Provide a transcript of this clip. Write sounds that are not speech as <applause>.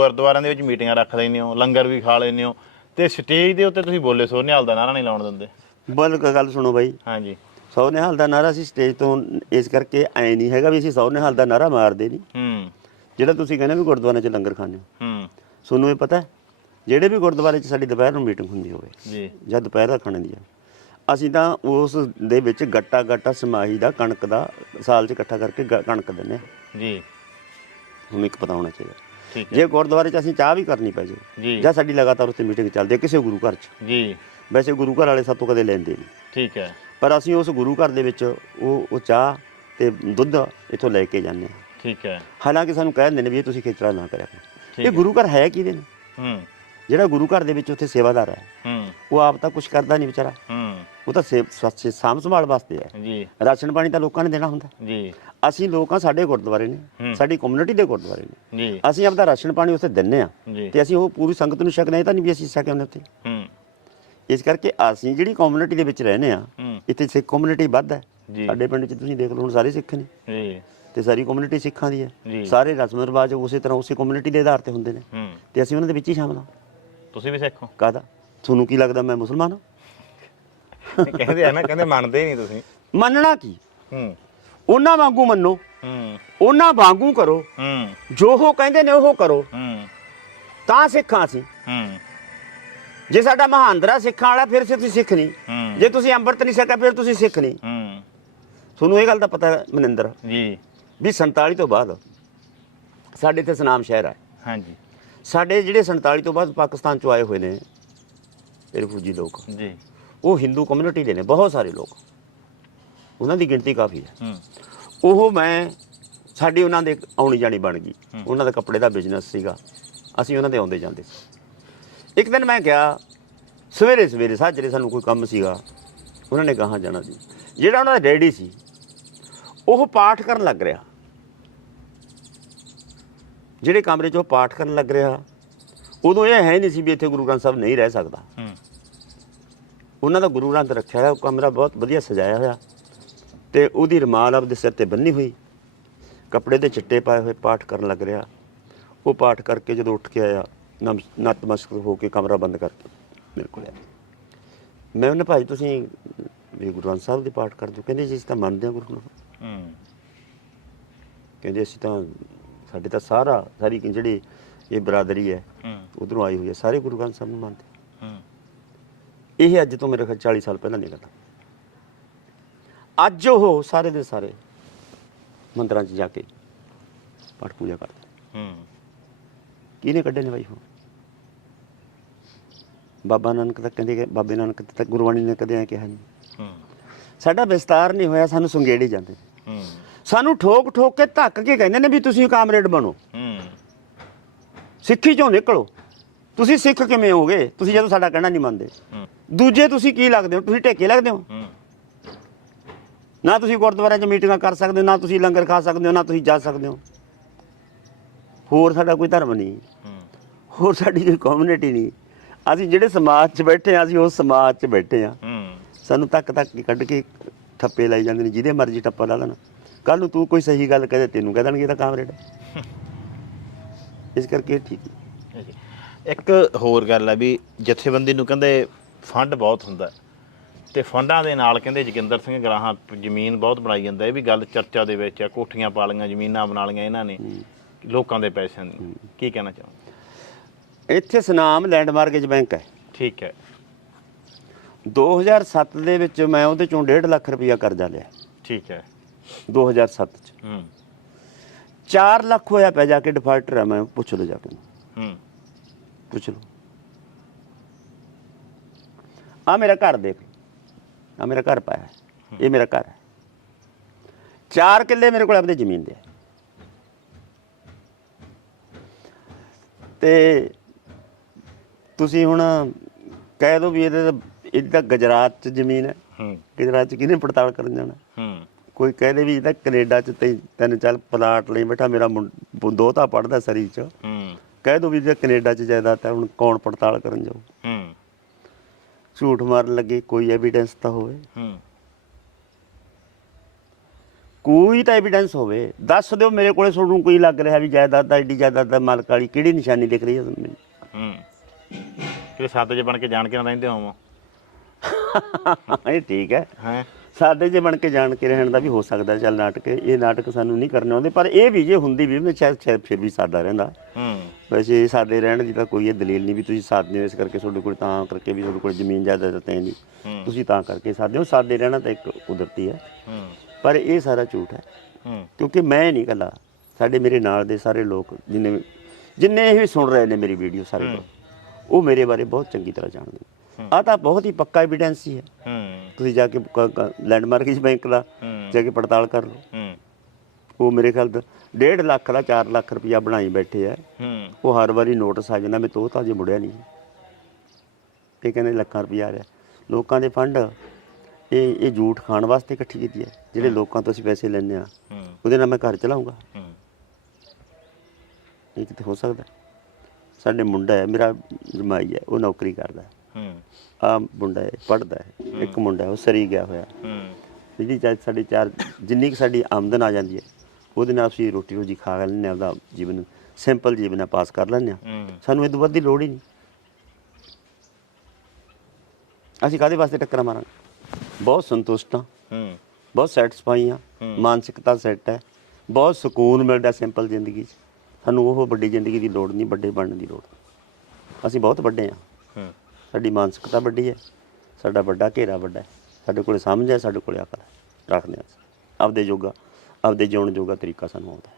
ਗੁਰਦੁਆਰਿਆਂ ਦੇ ਵਿੱਚ ਮੀਟਿੰਗਾਂ ਰੱਖ ਲੈਂਦੇ ਹੋ ਲੰਗਰ ਵੀ ਖਾ ਲੈਂਦੇ ਹੋ ਤੇ ਸਟੇਜ ਦੇ ਉੱਤੇ ਤੁਸੀਂ ਬੋਲੇ ਸੋ ਨਿਹਾਲ ਦਾ ਨਾਰਾ ਨਹੀਂ ਲਾਉਣ ਦਿੰਦੇ। ਬਲ ਗੱਲ ਸੁਣੋ ਬਾਈ। ਹਾਂਜੀ। ਸੌ ਨਿਹਾਲ ਦਾ ਨਾਰਾ ਅਸੀਂ ਸਟੇਜ ਤੋਂ ਇਸ ਕਰਕੇ ਐ ਨਹੀਂ ਹੈਗਾ ਵੀ ਅਸੀਂ ਸੌ ਨਿਹਾਲ ਦਾ ਨਾਰਾ ਮਾਰਦੇ ਨਹੀਂ। ਹੂੰ। ਜਿਹੜਾ ਤੁਸੀਂ ਕਹਿੰਦੇ ਵੀ ਗੁਰਦੁਆਰੇ 'ਚ ਲੰਗਰ ਖਾਣੇ ਹੋ। ਤੁਹਾਨੂੰ ਇਹ ਪਤਾ? ਜਿਹੜੇ ਵੀ ਗੁਰਦੁਆਰੇ 'ਚ ਸਾਡੀ ਦੁਪਹਿਰ ਨੂੰ ਮੀਟਿੰਗ ਹੁੰਦੀ ਹੋਵੇ ਜੀ। ਜਾਂ ਦੁਪਹਿਰ ਦਾ ਖਾਣੇ ਦੀ ਅਸੀਂ ਤਾਂ ਉਸ ਦੇ ਵਿੱਚ ਗੱਟਾ ਗੱਟਾ ਸਮਾਹੀ ਦਾ ਕਣਕ ਦਾ ਸਾਲ 'ਚ ਇਕੱਠਾ ਕਰਕੇ ਕਣਕ ਦਿੰਦੇ ਹਾਂ। ਜੀ। ਤੁਹਾਨੂੰ ਇੱਕ ਪਤਾ ਹੋਣਾ ਚਾਹੀਦਾ। ਠੀਕ ਹੈ। ਜੇ ਗੁਰਦੁਆਰੇ 'ਚ ਅਸੀਂ ਚਾਹ ਵੀ ਕਰਨੀ ਪੈ ਜੇ ਜੀ। ਜਾਂ ਸਾਡੀ ਲਗਾਤਾਰ ਉੱਥੇ ਮੀਟਿੰਗ ਚੱਲਦੀ ਹੈ ਕਿਸੇ ਗੁਰੂ ਘਰ 'ਚ। ਜੀ। ਵੈਸੇ ਗੁਰੂ ਘਰ ਵਾਲੇ ਸਾਤੋਂ ਕਦੇ ਲੈਂਦੇ ਨਹੀਂ। ਠੀਕ ਹੈ। ਪਰ ਅਸੀਂ ਉਸ ਗੁਰੂ ਘਰ ਦੇ ਵਿੱਚ ਉਹ ਉਹ ਚਾਹ ਤੇ ਦੁੱਧ ਇੱਥੋਂ ਲੈ ਕੇ ਜਾਂਦੇ ਹਾਂ। ਠੀਕ ਹੈ। ਹਾਲਾਂਕਿ ਸਾਨੂੰ ਕਹਿ ਦਿੰਦੇ ਨੇ ਵੀ ਇਹ ਤੁਸੀਂ ਖੇਚੜਾ ਨਾ ਕਰਿਆ ਕਰੋ। ਠੀਕ ਇਹ ਗੁਰੂ ਘਰ ਹੈ ਕਿਹਦੇ ਨੇ ਹੂੰ। ਜਿਹੜਾ ਗੁਰੂ ਘਰ ਦੇ ਵਿੱਚ ਉੱਥੇ ਸੇਵਾਦਾਰ ਹੈ ਹੂੰ। ਉਹ ਆਪ ਤਾਂ ਕੁਝ ਕਰਦਾ ਨਹੀਂ ਵਿਚਾਰਾ। ਹੂੰ। ਉਹ ਤਾਂ ਸੇਵ ਸੱਚੇ ਸਾਂਭ ਸੰਭਾਲ ਵਾਸਤੇ ਹੈ। ਜੀ। ਰਾਸ਼ਨ ਪਾਣੀ ਤਾਂ ਲੋਕਾਂ ਨੇ ਦੇਣਾ ਹੁੰਦਾ। ਜੀ। ਅਸੀਂ ਲੋਕਾਂ ਸਾਡੇ ਗੁਰਦੁਆਰੇ ਨੇ। ਹੂੰ। ਸਾਡੀ ਕਮਿਊਨਿਟੀ ਦੇ ਗੁਰਦੁਆਰੇ ਨੇ। ਜੀ। ਅਸੀਂ ਆਪਦਾ ਰਾਸ਼ਨ ਪਾਣੀ ਉੱਥੇ ਦਿੰਨੇ ਆ ਤੇ ਅਸੀਂ ਉਹ ਪੂਰੀ ਸੰਗਤ ਨੂੰ ਇਹ ਤਾਂ ਨਹੀਂ ਵੀ ਅਸੀਂ ਛਕੇ ਉਹਨੇ ਉੱਥੇ ਹੂੰ। ਇਸ ਕਰਕੇ ਅਸੀਂ ਜਿਹੜੀ ਕਮਿਊਨਿਟੀ ਦੇ ਵਿੱਚ ਰਹਿੰਦੇ ਆ ਹੂੰ। ਇੱਥੇ ਸਿੱਖ ਕਮਿਊਨਿਟੀ ਵੱਧ ਹੈ। ਸਾਡੇ ਪਿੰਡ 'ਚ ਤੁਸੀਂ ਦੇਖ ਲਓ ਹੁਣ ਸਾਰੇ ਸਿੱਖ ਨੇ। ਜੀ। ਤੇ ਸਾਰੀ ਕਮਿਊਨਿਟੀ ਸਿੱਖਾਂ ਦੀ। ਹੈ। ਸਾਰੇ ਰਸਮ ਰਿਵਾਜ ਉਸੇ ਤਰ੍ਹਾਂ ਉਸੇ ਕਮਿਊਨਿਟੀ ਦੇ ਆਧਾਰ ਤੇ ਹੁੰਦੇ ਨੇ। ਹੂੰ। ਤੇ ਅਸੀਂ ਉਹਨਾਂ ਦੇ ਵਿੱਚ ਹੀ ਸ਼ਾਮਲ ਹਾਂ। ਤੁਸੀਂ ਵੀ ਸਿੱਖੋ ਕਾਹਦਾ? ਤੁਹਾਨੂੰ ਕੀ ਲੱਗਦਾ ਮੈਂ ਮੁਸਲਮਾਨ ਹਾਂ? ਕਹਿੰਦੇ ਆ ਨਾ ਕਹਿੰਦੇ ਮੰਨਦੇ ਨਹੀਂ ਤੁਸੀਂ। ਮੰਨਣਾ ਕੀ? ਹੂੰ। ਉਹਨਾਂ ਵਾਂਗੂ ਮੰਨੋ। ਹੂੰ। ਉਹਨਾਂ ਵਾਂਗੂ ਕਰੋ। ਹੂੰ। ਜੋ ਉਹ ਕਹਿੰਦੇ ਨੇ ਉਹ ਕਰੋ। ਹੂੰ। ਤਾਂ ਸਿੱਖਾਂ ਅਸੀਂ। ਹੂੰ। ਜੇ ਸਾਡਾ ਮਹਾਂਦਰਾ ਸਿੱਖਾਂ ਵਾਲਾ ਫਿਰ ਤੁਸੀਂ ਸਿੱਖ ਨਹੀਂ। ਹੂੰ। ਜੇ ਤੁਸੀਂ ਅੰਮ੍ਰਿਤ ਨਹੀਂ ਛਕਿਆ ਫਿਰ ਤੁਸੀਂ ਸਿੱਖ ਨਹੀਂ। ਹੂੰ। ਤੁਹਾਨੂੰ ਇਹ ਗੱਲ ਦਾ ਪਤਾ ਹੈ ਮਨਿੰਦਰ। ਜੀ। ਵੀ 47 ਤੋਂ ਬਾਅਦ ਸਾਡੇ ਇੱਥੇ ਸਨਾਮ ਸ਼ਹਿਰ ਹੈ। ਹਾਂਜੀ। ਸਾਡੇ ਜਿਹੜੇ 47 ਤੋਂ ਬਾਅਦ ਪਾਕਿਸਤਾਨ ਚੋਂ ਆਏ ਹੋਏ ਨੇ ਇਹ ਫੌਜੀ ਲੋਕ। ਜੀ। ਉਹ ਹਿੰਦੂ ਕਮਿਊਨਿਟੀ ਦੇ ਨੇ ਬਹੁਤ ਸਾਰੇ ਲੋਕ। ਉਹਨਾਂ ਦੀ ਗਿਣਤੀ ਕਾਫੀ ਹੈ। ਉਹ ਮੈਂ ਸਾਡੀ ਉਹਨਾਂ ਦੇ ਆਉਣੀ ਜਾਣੀ ਬਣ ਗਈ। ਉਹਨਾਂ ਦਾ ਕੱਪੜੇ ਦਾ ਬਿਜ਼ਨਸ ਸੀਗਾ। ਅਸੀਂ ਉਹਨਾਂ ਦੇ ਆਉਂਦੇ ਜਾਂਦੇ ਸੀ। ਇੱਕ ਦਿਨ ਮੈਂ ਗਿਆ ਸਵੇਰੇ ਸਵੇਰੇ ਸਾਜਰੇ ਸਾਨੂੰ ਕੋਈ ਕੰਮ ਸੀਗਾ। ਉਹਨਾਂ ਨੇ ਕਹਾਂ ਜਾਣਾ ਸੀ। ਜਿਹੜਾ ਉਹਨਾਂ ਦਾ ਡੈਡੀ ਸੀ ਉਹ ਪਾਠ ਕਰਨ ਲੱਗ ਰਿਹਾ। ਜਿਹੜੇ ਕਮਰੇ 'ਚ ਉਹ ਪਾਠ ਕਰਨ ਲੱਗ ਰਿਹਾ ਉਦੋਂ ਇਹ ਹੈ ਨਹੀਂ ਸੀ ਵੀ ਇੱਥੇ ਗੁਰੂ ਗ੍ਰੰਥ ਸਾਹਿਬ ਨਹੀਂ ਰਹਿ ਸਕਦਾ। ਉਹਨਾਂ ਦਾ ਗੁਰੂ ਗ੍ਰੰਥ ਰੱਖਿਆ ਹੋਇਆ ਉਹ ਕਮਰਾ ਬਹੁਤ ਵਧੀਆ ਸਜਾਇਆ ਹੋਇਆ। ਤੇ ਉਹਦੀ ਰਮਾਲ ਆਪਦੇ ਸਿਰ ਤੇ ਬੰਨੀ ਹੋਈ। ਕੱਪੜੇ ਦੇ ਚਿੱਟੇ ਪਾਏ ਹੋਏ ਪਾਠ ਕਰਨ ਲੱਗ ਰਿਹਾ। ਉਹ ਪਾਠ ਕਰਕੇ ਜਦੋਂ ਉੱਠ ਕੇ ਆਇਆ ਨਤਮਸਤਕ ਹੋ ਕੇ ਕਮਰਾ ਬੰਦ ਕਰਕੇ ਮੇਰੇ ਕੋਲ ਆਇਆ। ਮੈਂ ਉਹਨੇ ਭਾਈ ਤੁਸੀਂ ਵੀ ਗੁਰੂ ਗ੍ਰੰਥ ਸਾਹਿਬ ਦੇ ਪਾਠ ਕਰਦੇ ਹੋ ਕਹਿੰਦੇ ਜੀ ਅਸੀਂ ਤਾਂ ਮੰਨਦੇ ਹਾਂ ਗੁਰੂ ਨੂੰ ਹੂੰ। ਕਹਿੰਦੇ ਅਸੀਂ ਤਾਂ ਸਾਡੇ ਤਾਂ ਸਾਰਾ ਸਾਰੀ ਜਿਹੜੀ ਇਹ ਬਰਾਦਰੀ ਹੈ ਉਧਰੋਂ ਆਈ ਹੋਈ ਹੈ। ਸਾਰੇ ਗੁਰੂ ਗ੍ਰੰਥ ਸਾਹਿਬ ਨੂੰ ਮੰਨਦੇ ਇਹ ਅੱਜ ਤੋਂ ਮੇਰੇ ਖਿਆਲ 40 ਸਾਲ ਪਹਿਲਾਂ ਦੀ ਗੱਲ ਹੈ ਅੱਜ ਉਹ ਸਾਰੇ ਦੇ ਸਾਰੇ ਮੰਦਰਾਂ 'ਚ ਜਾ ਕੇ ਪਾਠ ਪੂਜਾ ਕਰਦੇ ਹੂੰ। ਕਿਹਨੇ ਕੱਢੇ ਨੇ ਬਾਈ ਉਹ? ਬਾਬਾ ਨਾਨਕ ਤਾਂ ਕਹਿੰਦੇ ਕਿ ਬਾਬੇ ਨਾਨਕ ਤਾਂ ਗੁਰਬਾਣੀ ਨੇ ਕਦੇ ਐ ਕਿਹਾ ਨਹੀਂ। ਹੂੰ। ਸਾਡਾ ਵਿਸਤਾਰ ਨਹੀਂ ਹੋਇਆ ਸਾਨੂੰ ਸੰਗੇੜੀ ਜਾਂਦੇ। ਹੂੰ। ਸਾਨੂੰ ਠੋਕ ਠੋਕ ਕੇ ਧੱਕ ਕੇ ਕਹਿੰਦੇ ਨੇ ਵੀ ਤੁਸੀਂ ਕਾਮਰੇਡ ਬਣੋ। ਹੂੰ। ਸਿੱਖੀ ਚੋਂ ਨਿਕਲੋ। ਤੁਸੀਂ ਸਿੱਖ ਕਿਵੇਂ ਹੋਗੇ? ਤੁਸੀਂ ਜਦੋਂ ਸਾਡਾ ਕਹਿਣਾ ਨਹੀਂ ਮੰਨਦੇ। ਹੂੰ। ਦੂਜੇ ਤੁਸੀਂ ਕੀ ਲੱਗਦੇ ਹੋ? ਤੁਸੀਂ ਢੇਕੇ ਲੱਗਦੇ ਹੋ? ਨਾ ਤੁਸੀਂ ਗੁਰਦੁਆਰਿਆਂ 'ਚ ਮੀਟਿੰਗਾਂ ਕਰ ਸਕਦੇ ਹੋ ਨਾ ਤੁਸੀਂ ਲੰਗਰ ਖਾ ਸਕਦੇ ਹੋ ਨਾ ਤੁਸੀਂ ਜਾ ਸਕਦੇ ਹੋ। ਹੋਰ ਸਾਡਾ ਕੋਈ ਧਰਮ ਨਹੀਂ। ਹੋਰ ਸਾਡੀ ਕੋਈ ਕਮਿਊਨਿਟੀ ਨਹੀਂ। ਅਸੀਂ ਜਿਹੜੇ ਸਮਾਜ 'ਚ ਬੈਠੇ ਹਾਂ ਅਸੀਂ ਉਸ ਸਮਾਜ 'ਚ ਬੈਠੇ ਹੂੰ। ਸਾਨੂੰ ਤੱਕ ਤੱਕ ਕੇ ਕੱਢ ਕੇ ਠੱਪੇ ਲਾਈ ਜਾਂਦੇ ਨੇ ਜਿਹਦੇ ਮਰਜ਼ੀ ਟੱਪਾ ਲਾ ਲੈਣ ਕੱਲ ਨੂੰ ਤੂੰ ਕੋਈ ਸਹੀ ਗੱਲ ਕਹਦੇ ਤੈਨੂੰ ਕਹਿ ਦੇਣਗੇ ਤਾਂ ਕਾਮਰੇਡ। <laughs> ਇਸ ਕਰਕੇ ਠੀਕ ਹੈ। ਇੱਕ ਹੋਰ ਗੱਲ ਹੈ ਵੀ ਜਥੇਬੰਦੀ ਨੂੰ ਕਹਿੰਦੇ ਫੰਡ ਬਹੁਤ ਹੁੰਦਾ। ਤੇ ਫੰਡਾਂ ਦੇ ਨਾਲ ਕਹਿੰਦੇ ਜੋਗਿੰਦਰ ਸਿੰਘ ਗਰਾਹਾਂ ਜ਼ਮੀਨ ਬਹੁਤ ਬਣਾਈ ਜਾਂਦਾ ਇਹ ਵੀ ਗੱਲ ਚਰਚਾ ਦੇ ਵਿੱਚ ਆ ਕੋਠੀਆਂ ਪਾ ਲਈਆਂ ਜ਼ਮੀਨਾਂ ਬਣਾ ਲਈਆਂ ਇਹਨਾਂ ਨੇ। ਲੋਕਾਂ ਦੇ ਪੈਸਿਆਂ ਦੀ। ਕੀ ਕਹਿਣਾ ਚਾਹੁੰਦੇ ਇੱਥੇ ਸਨਾਮ ਲੈਂਡ ਮਾਰਗੇਜ ਬੈਂਕ ਹੈ। ਠੀਕ ਹੈ। 2007 ਦੇ ਵਿੱਚ ਮੈਂ ਉਹਦੇ ਚੋਂ 1.5 ਲੱਖ ਰੁਪਇਆ ਕਰਜ਼ਾ ਲਿਆ। ਠੀਕ ਹੈ। 2007 ਚ। ਹੂੰ। 4 ਲੱਖ ਹੋਇਆ ਪਿਆ ਜਾ ਕੇ ਡਿਫਾਲਟਰ ਹੈ ਮੈਂ ਪੁੱਛ ਲਓ ਜਾ ਕੇ। ਹੂੰ। ਪੁੱਛ ਲਓ। ਆ ਮੇਰਾ ਘਰ ਦੇਖ। ਆ ਮੇਰਾ ਘਰ ਪਾਇਆ। ਇਹ ਮੇਰਾ ਘਰ ਹੈ। 4 ਕਿੱਲੇ ਮੇਰੇ ਕੋਲ ਆਪਣੀ ਜ਼ਮੀਨ ਦੇ। ਤੇ ਤੁਸੀਂ ਹੁਣ ਕਹਿ ਦੋ ਵੀ ਇਹਦੇ ਤਾਂ ਇਹ ਤਾਂ ਗੁਜਰਾਤ ਚ ਜ਼ਮੀਨ ਹੈ। ਹੂੰ। ਗੁਜਰਾਤ ਚ ਕਿਹਨੇ ਪੜਤਾਲ ਕਰਨ ਜਾਣਾ? ਹੂੰ। ਕੋਈ ਕਹਦੇ ਵੀ ਇਹ ਤਾਂ ਕੈਨੇਡਾ ਚ ਤੇ ਤੈਨੂੰ ਚੱਲ ਪਲਾਟ ਲਈ ਬੈਠਾ ਮੇਰਾ ਦੋਹਤਾ ਪੜਦਾ ਸਰੀ ਚ। ਹੂੰ। ਕਹਿ ਦੋ ਵੀ ਜੇ ਕੈਨੇਡਾ ਚ ਜਾਇਦਾਦ ਹੈ ਹੁਣ ਕੌਣ ਪੜਤਾਲ ਕਰਨ ਜਾਊ? ਝੂਠ ਮਾਰਨ ਲੱਗੇ ਕੋਈ ਐਵੀਡੈਂਸ ਤਾਂ ਹੋਵੇ। ਹੂੰ। ਕੋਈ ਤਾਂ ਐਵੀਡੈਂਸ ਹੋਵੇ। ਦੱਸ ਦਿਓ ਮੇਰੇ ਕੋਲੇ ਤੁਹਾਨੂੰ ਕੋਈ ਲੱਗ ਰਿਹਾ ਵੀ ਜਾਇਦਾਦ ਦਾ ਐਡੀ ਜਾਇਦਾਦ ਦਾ ਮਾਲਕ ਵਾਲੀ ਕਿਹੜੀ ਨਿਸ਼ਾਨੀ ਦਿਖ ਰਹੀ ਹੈ ਤੁਹਾਨੂੰ ਹੂੰ। ਕਿ ਸੱਤ ਜੇ ਬਣ ਕੇ ਜਾਣ ਕੇ ਨਾ ਰਹਿੰਦੇ ਹੋਵੋ। <laughs> ਇਹ ਠੀਕ ਹੈ। ਹੈ? ਸਾਡੇ ਜੇ ਬਣ ਕੇ ਜਾਣ ਕੇ ਰਹਿਣ ਦਾ ਵੀ ਹੋ ਸਕਦਾ ਚੱਲ ਨਾਟਕ ਇਹ ਨਾਟਕ ਸਾਨੂੰ ਨਹੀਂ ਕਰਨੇ ਆਉਂਦੇ ਪਰ ਇਹ ਵੀ ਜੇ ਹੁੰਦੀ ਵੀ ਮੈਂ ਸ਼ਾਇਦ ਸ਼ਾਇਦ ਫਿਰ ਵੀ ਸਾਡਾ ਰਹਿੰਦਾ। ਹੂੰ। ਵੈਸੇ ਸਾਡੇ ਰਹਿਣ ਦੀ ਤਾਂ ਕੋਈ ਇਹ ਦਲੀਲ ਨਹੀਂ ਵੀ ਤੁਸੀਂ ਸਾਧਦੇ ਹੋ ਇਸ ਕਰਕੇ ਤੁਹਾਡੇ ਕੋਲ ਤਾਂ ਕਰਕੇ ਵੀ ਤੁਹਾਡੇ ਕੋਲ ਜ਼ਮੀਨ ਜਾਇਦਾਦ ਤਾਂ ਨਹੀਂ। ਤੁਸੀਂ ਤਾਂ ਕਰਕੇ ਸਾਧਦੇ ਹੋ ਸਾਡੇ ਰਹਿਣਾ ਤਾਂ ਇੱਕ ਕੁਦਰਤੀ ਹੈ। ਹੂੰ। ਪਰ ਇਹ ਸਾਰਾ ਝੂਠ ਹੈ। ਹੂੰ। ਕਿਉਂਕਿ ਮੈਂ ਨਹੀਂ ਇਕੱਲਾ ਸਾਡੇ ਮੇਰੇ ਨਾਲ ਦੇ ਸਾਰੇ ਲੋਕ ਜਿੰਨੇ ਜਿੰਨੇ ਇਹ ਵੀ ਸੁਣ ਰਹੇ ਨੇ ਮੇਰੀ ਵੀਡੀਓ ਸਾਰੇ ਲੋਕ ਉਹ ਮੇਰੇ ਬਾਰੇ ਬਹੁਤ ਚੰਗੀ ਤਰ੍ਹਾਂ ਜਾਣਦੇ ਆ ਤਾਂ ਬਹੁਤ ਹੀ ਪੱਕਾ ਐਵੀਡੈਂਸ ਹੀ ਹੈ। ਹੂੰ। ਤੁਸੀਂ ਜਾ ਕੇ ਲੈਂਡਮਾਰਕ ਇਸ ਬੈਂਕ ਦਾ ਜਾ ਕੇ ਪੜਤਾਲ ਕਰ ਲਓ। ਹੂੰ। ਉਹ ਮੇਰੇ ਖਿਆਲ ਦਾ 1.5 ਲੱਖ ਦਾ 4 ਲੱਖ ਰੁਪਇਆ ਬਣਾਈ ਬੈਠੇ ਆ। ਹੂੰ। ਉਹ ਹਰ ਵਾਰੀ ਨੋਟਿਸ ਆ ਜਾਂਦਾ ਮੈਂ ਤੋਂ ਤਾਂ ਜੇ ਮੁੜਿਆ ਨਹੀਂ। ਇਹ ਕਹਿੰਦੇ ਲੱਖਾਂ ਰੁਪਇਆ ਆ ਰਿਹਾ। ਲੋਕਾਂ ਦੇ ਫੰਡ ਇਹ ਇਹ ਝੂਠ ਖਾਣ ਵਾਸਤੇ ਇਕੱਠੀ ਕੀਤੀ ਹੈ। ਜਿਹੜੇ ਲੋਕਾਂ ਤੋਂ ਅਸੀਂ ਪੈਸੇ ਲੈਂਦੇ ਆ ਉਹਦੇ ਨਾਲ ਮੈਂ ਘਰ ਚਲਾਉਂਗਾ। ਇਹ ਕਿਤੇ ਹੋ ਸਕਦਾ। ਸਾਡੇ ਮੁੰਡਾ ਹੈ ਮੇਰਾ ਜਮਾਈ ਹੈ ਉਹ ਨੌਕਰੀ ਕਰਦਾ। ਆ ਮੁੰਡਾ ਹੈ ਪੜਦਾ ਹੈ। ਇੱਕ ਮੁੰਡਾ ਹੈ ਉਹ ਸਰੀ ਗਿਆ ਹੋਇਆ। ਹੂੰ। ਜਿਹੜੀ ਚਾਹੇ ਸਾਡੀ ਚਾਰ ਜਿੰਨੀ ਕੁ ਸਾਡੀ ਆਮਦਨ ਆ ਜਾਂਦੀ ਹੈ ਉਹਦੇ ਨਾਲ ਅਸੀਂ ਰੋਟੀ ਰੋਜੀ ਖਾ ਲੈਂਦੇ ਹਾਂ ਆਪਦਾ ਜੀਵਨ ਸਿੰਪਲ ਜੀਵਨ ਆ ਪਾਸ ਕਰ ਲੈਂਦੇ ਹਾਂ। ਸਾਨੂੰ ਇਹ ਤੋਂ ਵੱਧ ਦੀ ਲੋੜ ਹੀ ਨਹੀਂ। ਅਸੀਂ ਕਾਦੇ ਵਾਸਤੇ ਟੱਕਰਾਂ ਮਾਰਾਂਗੇ? ਬਹੁਤ ਸੰਤੁਸ਼ਟ ਹਾਂ। ਬਹੁਤ ਸੈਟੀਸਫਾਈ ਹਾਂ। ਮਾਨਸਿਕਤਾ ਸੈੱਟ ਹੈ। ਬਹੁਤ ਸਕੂਨ ਮਿਲਦਾ ਸਿੰਪਲ ਜ਼ਿੰਦਗੀ 'ਚ। ਸਾਨੂੰ ਉਹ ਵੱਡੀ ਜ਼ਿੰਦਗੀ ਦੀ ਲੋੜ ਨਹੀਂ ਵੱਡੇ ਬਣਨ ਦੀ ਲੋੜ। ਅਸੀਂ ਬਹੁਤ ਵੱਡੇ ਹੂੰ। ਸਾਡੀ ਮਾਨਸਿਕਤਾ ਵੱਡੀ ਹੈ, ਸਾਡਾ ਵੱਡਾ ਘੇਰਾ ਵੱਡਾ ਹੈ, ਸਾਡੇ ਕੋਲੇ ਸਮਝ ਹੈ, ਸਾਡੇ ਕੋਲੇ ਅਕਲ ਹੈ ਰੱਖਦੇ ਹਾਂ ਅਸੀਂ। ਆਪਦੇ ਜੋਗਾ, ਆਪਦੇ ਜਿਉਣ ਜੋਗਾ ਤਰੀਕਾ ਸਾਨੂੰ ਆਉਂਦਾ